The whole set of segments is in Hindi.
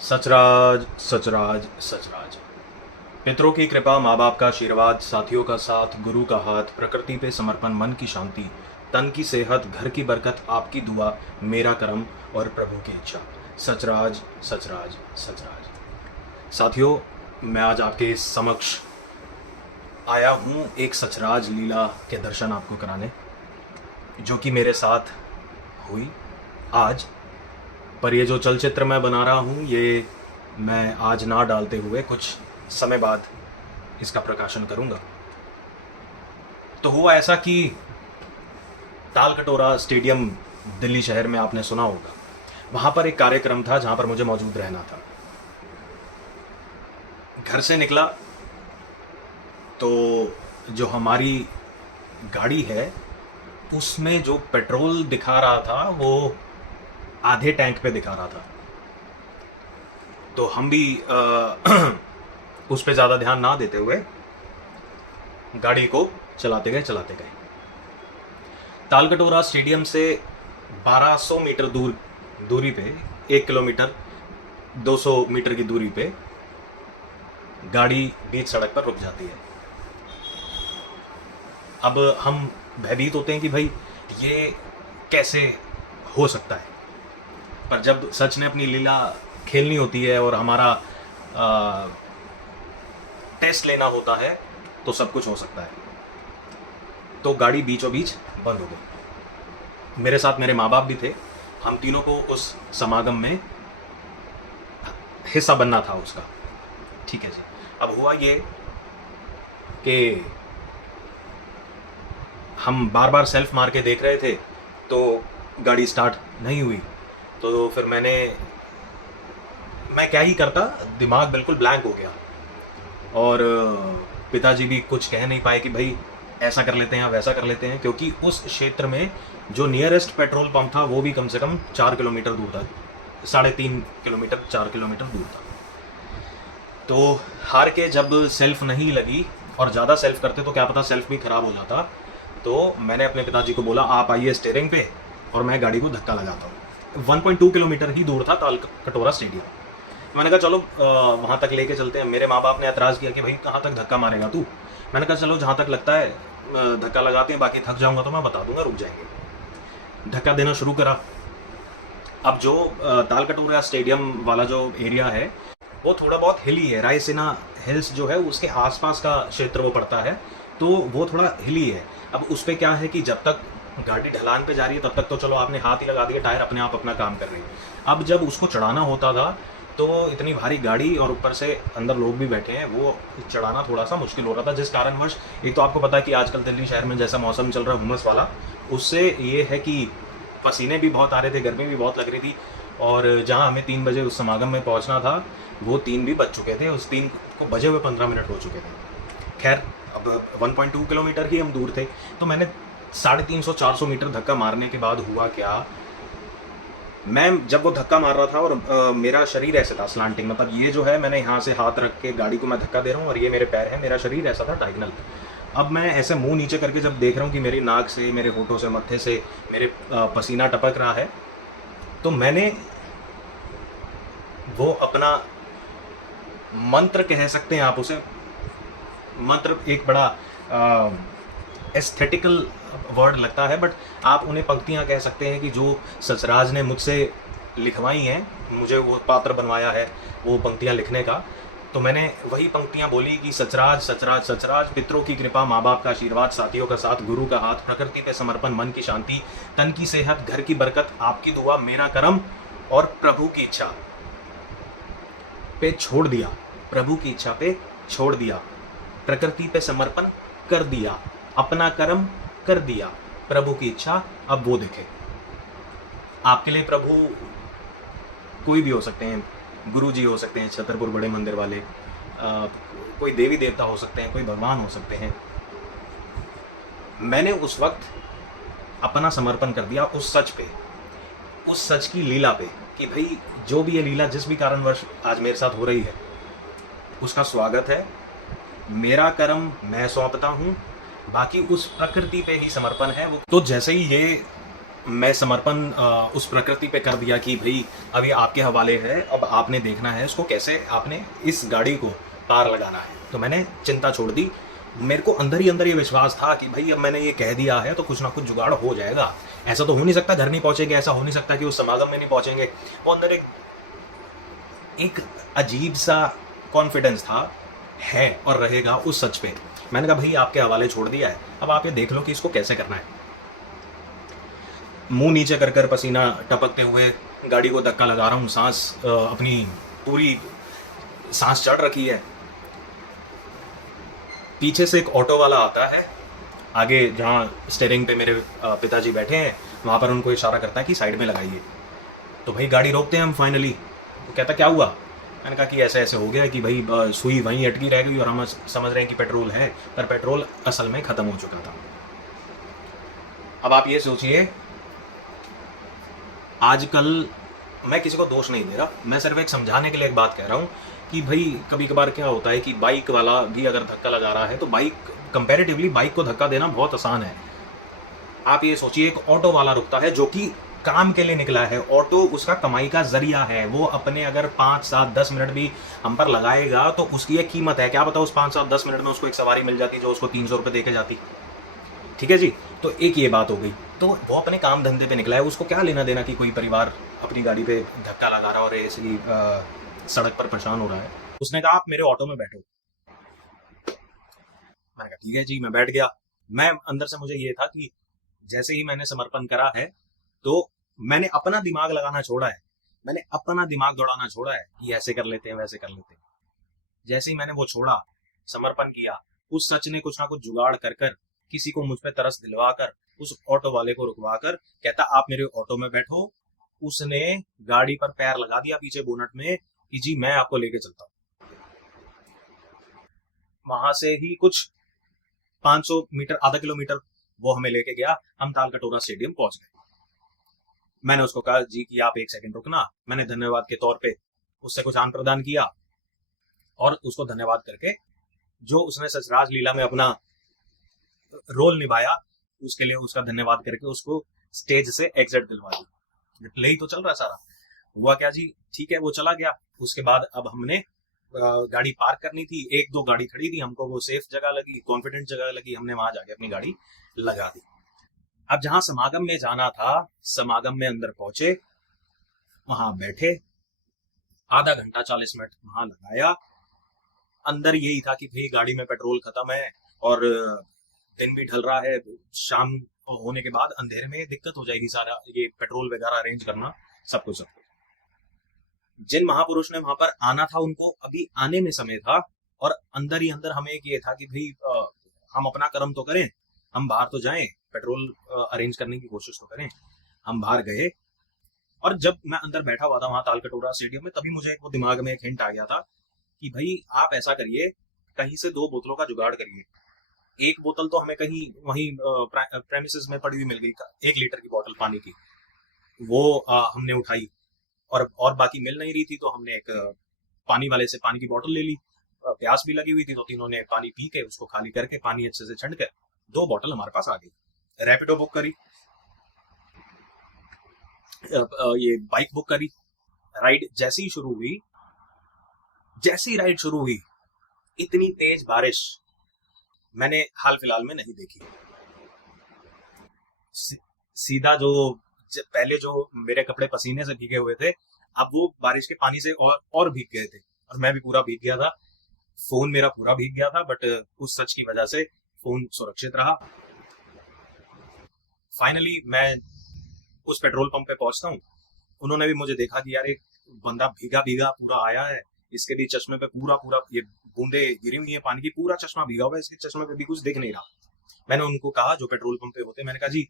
सचराज सचराज सचराज। पितरों की कृपा, माँ बाप का आशीर्वाद, साथियों का साथ, गुरु का हाथ, प्रकृति पे समर्पण, मन की शांति, तन की सेहत, घर की बरकत, आपकी दुआ, मेरा कर्म और प्रभु की इच्छा। सचराज सचराज सचराज। साथियों, मैं आज आपके समक्ष आया हूँ एक सचराज लीला के दर्शन आपको कराने, जो कि मेरे साथ हुई आज। पर ये जो चलचित्र मैं बना रहा हूँ, ये मैं आज ना डालते हुए कुछ समय बाद इसका प्रकाशन करूँगा। तो हुआ ऐसा कि तालकटोरा स्टेडियम दिल्ली शहर में आपने सुना होगा, वहाँ पर एक कार्यक्रम था जहाँ पर मुझे मौजूद रहना था। घर से निकला तो जो हमारी गाड़ी है उसमें जो पेट्रोल दिखा रहा था वो आधे टैंक पे दिखा रहा था। तो हम भी उस पे ज़्यादा ध्यान ना देते हुए गाड़ी को चलाते गए। तालकटोरा स्टेडियम से 1200 मीटर दूरी पे, 1 किलोमीटर 200 मीटर की दूरी पे गाड़ी बीच सड़क पर रुक जाती है। अब हम भयभीत होते हैं कि भाई ये कैसे हो सकता है, पर जब सच ने अपनी लीला खेलनी होती है और हमारा टेस्ट लेना होता है तो सब कुछ हो सकता है। तो गाड़ी बीचों बीच बंद हो गई। मेरे साथ मेरे माँ बाप भी थे। हम तीनों को उस समागम में हिस्सा बनना था उसका। ठीक है जी। अब हुआ ये कि हम बार बार सेल्फ मार के देख रहे थे तो गाड़ी स्टार्ट नहीं हुई। तो फिर मैं क्या ही करता, दिमाग बिल्कुल ब्लैंक हो गया। और पिताजी भी कुछ कह नहीं पाए कि भाई ऐसा कर लेते हैं या वैसा कर लेते हैं, क्योंकि उस क्षेत्र में जो नियरेस्ट पेट्रोल पंप था वो भी कम से कम 4 किलोमीटर दूर था, 3.5 किलोमीटर 4 किलोमीटर दूर था। तो हार के जब सेल्फ नहीं लगी, और ज़्यादा सेल्फ करते तो क्या पता सेल्फ भी ख़राब हो जाता, तो मैंने अपने पिताजी को बोला आप आइए स्टीयरिंग पे और मैं गाड़ी को धक्का लगाता हूँ। 1.2 किलोमीटर ही दूर था तालकटोरा स्टेडियम। मैंने कहा चलो वहाँ तक लेके चलते हैं। मेरे माँ बाप ने ऐतराज़ किया कि भाई कहाँ तक धक्का मारेगा तू। मैंने कहा चलो जहाँ तक लगता है धक्का लगाते हैं, बाकी थक जाऊँगा तो मैं बता दूंगा, रुक जाएंगे। धक्का देना शुरू करा। अब जो तालकटोरा स्टेडियम वाला जो एरिया है वो थोड़ा बहुत हिली है। रायसीना हिल्स जो है उसके आसपास का क्षेत्र वो पड़ता है, तो वो थोड़ा हिली है। अब उस पर क्या है कि जब तक गाड़ी ढलान पे जा रही है तब तक तो चलो आपने हाथ ही लगा दिया, टायर अपने आप अपना काम कर रही है। अब जब उसको चढ़ाना होता था तो इतनी भारी गाड़ी और ऊपर से अंदर लोग भी बैठे हैं, वो चढ़ाना थोड़ा सा मुश्किल हो रहा था। जिस कारणवश, एक तो आपको पता है कि आजकल दिल्ली शहर में जैसा मौसम चल रहा है हुमस वाला, उससे ये है कि पसीने भी बहुत आ रहे थे, गर्मी भी बहुत लग रही थी। और जहाँ हमें 3 बजे उस समागम में पहुँचना था वो 3 भी बज चुके थे। उस 3 को बजे हुए 15 मिनट हो चुके थे। खैर, अब 1.2 किलोमीटर ही हम दूर थे। तो मैंने 350-400 मीटर धक्का मारने के बाद हुआ क्या, मैं जब वो धक्का मार रहा था और मेरा शरीर ऐसे था स्लांटिंग, मतलब ये जो है मैंने यहाँ से हाथ रख के गाड़ी को मैं धक्का दे रहा हूँ और ये मेरे पैर हैं, मेरा शरीर ऐसा था डायगनल। अब मैं ऐसे मुंह नीचे करके जब देख रहा हूँ कि मेरी नाक से, मेरे होठों से, मत्थे से मेरे पसीना टपक रहा है, तो मैंने वो अपना मंत्र कह सकते हैं आप उसे, मंत्र एक बड़ा एस्थेटिकल वर्ड लगता है, बट आप उन्हें पंक्तियां कह सकते हैं कि जो सचराज ने मुझसे लिखवाई हैं, मुझे वो पात्र बनवाया है वो पंक्तियां लिखने का। तो मैंने वही पंक्तियां बोली कि सचराज सचराज सचराज, पितरों की कृपा, माँ बाप का आशीर्वाद, साथियों का साथ, गुरु का हाथ, प्रकृति पे समर्पण, मन की शांति, तन की सेहत, घर की बरकत, आपकी दुआ, मेरा कर्म और प्रभु की इच्छा पे छोड़ दिया। प्रभु की इच्छा पे छोड़ दिया, प्रकृति पे समर्पण कर दिया, अपना कर्म कर दिया, प्रभु की इच्छा अब वो देखे। आपके लिए प्रभु कोई भी हो सकते हैं, गुरु जी हो सकते हैं छतरपुर बड़े मंदिर वाले, कोई देवी देवता हो सकते हैं, कोई भगवान हो सकते हैं। मैंने उस वक्त अपना समर्पण कर दिया उस सच पे, उस सच की लीला पे, कि भाई जो भी ये लीला जिस भी कारणवश आज मेरे साथ हो रही है उसका स्वागत है, मेरा कर्म मैं सौंपता हूँ, बाकी उस प्रकृति पे ही समर्पण है वो। तो जैसे ही ये मैं समर्पण उस प्रकृति पे कर दिया कि भाई अभी आपके हवाले है, अब आपने देखना है इसको कैसे आपने इस गाड़ी को पार लगाना है। तो मैंने चिंता छोड़ दी। मेरे को अंदर ही अंदर ये विश्वास था कि भाई अब मैंने ये कह दिया है तो कुछ ना कुछ जुगाड़ हो जाएगा। ऐसा तो हो नहीं सकता घर नहीं पहुंचेंगे, ऐसा हो नहीं सकता कि उस समागम में नहीं पहुंचेंगे। वो अंदर एक एक अजीब सा कॉन्फिडेंस था, है और रहेगा उस सच पे। मैंने कहा भाई आपके हवाले छोड़ दिया है, अब आप ये देख लो कि इसको कैसे करना है। मुंह नीचे कर कर पसीना टपकते हुए गाड़ी को धक्का लगा रहा हूँ, सांस अपनी पूरी सांस चढ़ रखी है। पीछे से एक ऑटो वाला आता है, आगे जहाँ स्टेयरिंग पे मेरे पिताजी बैठे हैं वहाँ पर उनको इशारा करता है कि साइड में लगाइए। तो भाई गाड़ी रोकते हैं हम फाइनली। वो कहता क्या हुआ? मैंने कहा कि ऐसे ऐसे हो गया कि भाई सुई वहीं अटकी रह गई और हम समझ रहे हैं कि पेट्रोल है, पर पेट्रोल असल में ख़त्म हो चुका था। अब आप ये सोचिए, आजकल मैं किसी को दोष नहीं दे रहा, मैं सिर्फ एक समझाने के लिए एक बात कह रहा हूँ कि भाई कभी कभार क्या होता है कि बाइक वाला भी अगर धक्का लगा रहा है तो कंपैरेटिवली बाइक को धक्का देना बहुत आसान है। आप ये सोचिए, एक ऑटो वाला रुकता है जो कि काम के लिए निकला है, ऑटो उसका कमाई का जरिया है, वो अपने अगर 5, 7, 10 मिनट भी हम पर लगाएगा तो उसकी एक कीमत है। क्या पता उस 5, 7, 10 मिनट में उसको एक सवारी मिल जाती जो उसको 300 रुपये दे के जाती। ठीक है जी, तो एक ये बात हो गई। तो वो अपने काम धंधे पे निकला है, उसको क्या लेना देना कि कोई परिवार अपनी गाड़ी पे धक्का लगा रहा है और ऐसी सड़क पर परेशान हो रहा है। उसने कहा आप मेरे ऑटो में बैठो। मैंने कहा ठीक है जी, मैं बैठ गया। मैं अंदर से मुझे ये था कि जैसे ही मैंने समर्पण करा है तो मैंने अपना दिमाग लगाना छोड़ा है, मैंने अपना दिमाग दौड़ाना छोड़ा है कि ऐसे कर लेते हैं वैसे कर लेते हैं। जैसे ही मैंने वो छोड़ा, समर्पण किया, उस सच ने कुछ ना कुछ जुगाड़ कर कर किसी को मुझ पे तरस दिलवा कर उस ऑटो वाले को रुकवा कर कहता आप मेरे ऑटो में बैठो। उसने गाड़ी पर पैर लगा दिया पीछे बोनट में कि जी मैं आपको लेके चलता हूँ। वहां से ही कुछ 500 मीटर, आधा किलोमीटर वो हमें लेके गया। हम तालकटोरा स्टेडियम पहुंच गए। मैंने उसको कहा जी कि आप एक सेकंड रुकना। मैंने धन्यवाद के तौर पे उससे कुछ आन प्रदान किया और उसको धन्यवाद करके जो उसने सचराज लीला में अपना रोल निभाया उसके लिए उसका धन्यवाद करके उसको स्टेज से एग्जिट दिलवा दी। प्ले ही तो चल रहा सारा। हुआ क्या जी, ठीक है वो चला गया। उसके बाद अब हमने गाड़ी पार्क करनी थी, 1-2 गाड़ी खड़ी थी, हमको वो सेफ जगह लगी, कॉन्फिडेंट जगह लगी, हमने वहां जाके अपनी गाड़ी लगा दी। अब जहां समागम में जाना था, समागम में अंदर पहुंचे, वहां बैठे, आधा घंटा 40 मिनट वहां लगाया। अंदर यही था कि भाई गाड़ी में पेट्रोल खत्म है और दिन भी ढल रहा है, शाम होने के बाद अंधेरे में दिक्कत हो जाएगी सारा ये पेट्रोल वगैरह अरेंज करना, सब कुछ। जिन महापुरुष ने वहां पर आना था उनको अभी आने में समय था और अंदर ही अंदर हमें एक ये था कि भाई हम अपना कर्म तो करें, हम बाहर तो जाएं, पेट्रोल अरेंज करने की कोशिश तो करें। हम बाहर गए और जब मैं अंदर बैठा हुआ था वहां तालकटोरा स्टेडियम में, तभी मुझे वो दिमाग में एक हिंट आ गया था कि भाई आप ऐसा करिए, कहीं से 2 बोतलों का जुगाड़ करिए। एक बोतल तो हमें कहीं वहीं प्रेमिसेस में पड़ी हुई मिल गई, 1 लीटर की बोतल पानी की, वो हमने उठाई और बाकी मिल नहीं रही थी तो हमने एक पानी वाले से पानी की बोतल ले ली। प्यास भी लगी हुई थी तो तीनों ने पानी पी के उसको खाली करके पानी अच्छे से छंड कर 2 बोतल हमारे पास आ गई। रैपिडो बुक करी, ये बाइक बुक करी। राइड जैसी ही शुरू हुई, जैसी राइड शुरू हुई, इतनी तेज बारिश मैंने हाल फिलहाल में नहीं देखी। सीधा जो पहले जो मेरे कपड़े पसीने से भीगे हुए थे, अब वो बारिश के पानी से और भीग गए थे और मैं भी पूरा भीग गया था। फोन मेरा पूरा भीग गया था, बट उस सच की वजह से फोन सुरक्षित रहा। फाइनली मैं उस पेट्रोल पंप पे पहुंचता हूँ। उन्होंने भी मुझे देखा कि यार एक बंदा भीगा भीगा पूरा आया है, इसके भी चश्मे पे पूरा पूरा ये बूंदे गिरी हुई है पानी की, पूरा चश्मा भीगा हुआ है, इसके चश्मे पे भी कुछ दिख नहीं रहा। मैंने उनको कहा जो पेट्रोल पंप पे होते, मैंने कहा जी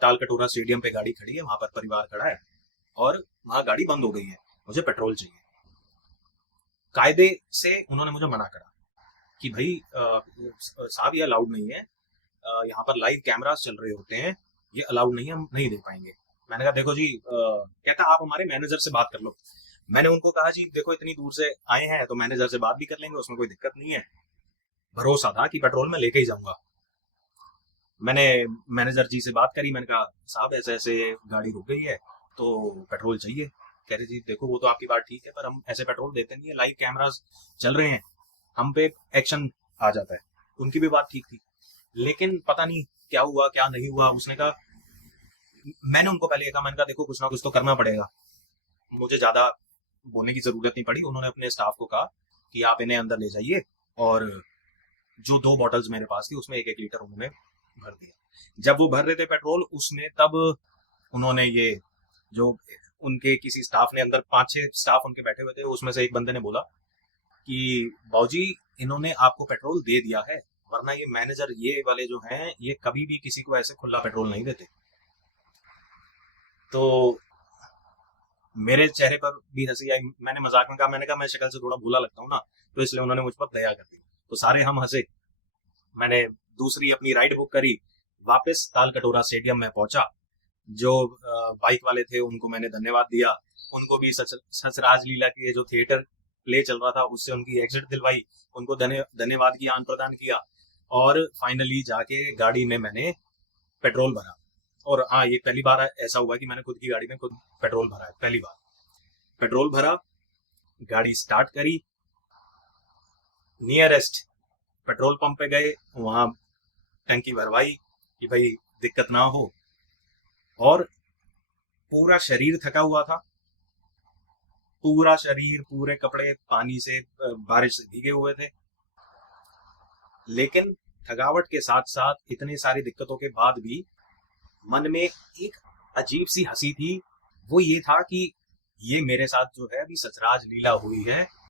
तालकटोरा स्टेडियम पे गाड़ी खड़ी है, वहां पर परिवार खड़ा है और वहां गाड़ी बंद हो गई है, मुझे पेट्रोल चाहिए। कायदे से उन्होंने मुझे मना करा कि भाई साहब ये अलाउड नहीं है, यहाँ पर लाइव कैमरास चल रहे होते हैं, ये अलाउड नहीं है, हम नहीं दे पाएंगे। मैंने कहा देखो जी, कहता आप हमारे मैनेजर से बात कर लो। मैंने उनको कहा जी देखो इतनी दूर से आए हैं तो मैनेजर से बात भी कर लेंगे, उसमें कोई दिक्कत नहीं है। भरोसा था कि पेट्रोल में लेके ही जाऊंगा। मैंने मैनेजर जी से बात करी, मैंने कहा साहब ऐसे ऐसे गाड़ी रुक गई है तो पेट्रोल चाहिए। कह रहे जी देखो वो तो आपकी बात ठीक है, पर हम ऐसे पेट्रोल देते नहीं है, लाइव कैमरास चल रहे हैं, हम पे एक्शन आ जाता है। उनकी भी बात ठीक थी, लेकिन पता नहीं क्या हुआ क्या नहीं हुआ। उसने कहा, मैंने उनको पहले ये कहा, मैंने कहा देखो कुछ ना कुछ तो करना पड़ेगा। मुझे ज्यादा बोलने की जरूरत नहीं पड़ी। उन्होंने अपने स्टाफ को कहा कि आप इन्हें अंदर ले जाइए, और जो 2 बॉटल्स मेरे पास थी उसमें 1-1 लीटर उन्होंने भर दिया। जब वो भर रहे थे पेट्रोल, उसमें तब उन्होंने ये जो उनके किसी स्टाफ ने, अंदर 5-6 स्टाफ उनके बैठे हुए थे, उसमें से एक बंदे ने बोला कि बाबूजी इन्होंने आपको पेट्रोल दे दिया है, वरना ये मैनेजर ये वाले जो हैं ये कभी भी किसी को ऐसे खुला पेट्रोल नहीं देते। तो मेरे चेहरे पर भी हंसी आई। मैंने मजाक में कहा, मैंने कहा मैं शक्ल से थोड़ा भूला लगता हूँ ना, तो इसलिए उन्होंने मुझ पर दया कर दी। तो सारे हम हंसे। मैंने दूसरी अपनी राइड बुक करी, वापस ताल कटोरा स्टेडियम में पहुंचा। जो बाइक वाले थे उनको मैंने धन्यवाद दिया, उनको भी सच राजलीला के जो थिएटर प्ले चल रहा था उससे उनकी एग्जिट दिलवाई, उनको धन्यवाद की आन प्रदान किया, और फाइनली जाके गाड़ी में मैंने पेट्रोल भरा। और हाँ, ये पहली बार ऐसा हुआ कि मैंने खुद की गाड़ी में खुद पेट्रोल भरा है, पहली बार। पेट्रोल भरा, गाड़ी स्टार्ट करी, नियरेस्ट पेट्रोल पंप पे गए, वहां टंकी भरवाई कि भाई दिक्कत ना हो। और पूरा शरीर थका हुआ था, पूरा शरीर, पूरे कपड़े पानी से, बारिश से भीगे हुए थे। लेकिन थकावट के साथ साथ इतनी सारी दिक्कतों के बाद भी मन में एक अजीब सी हंसी थी। वो ये था कि ये मेरे साथ जो है अभी सचराज लीला हुई है,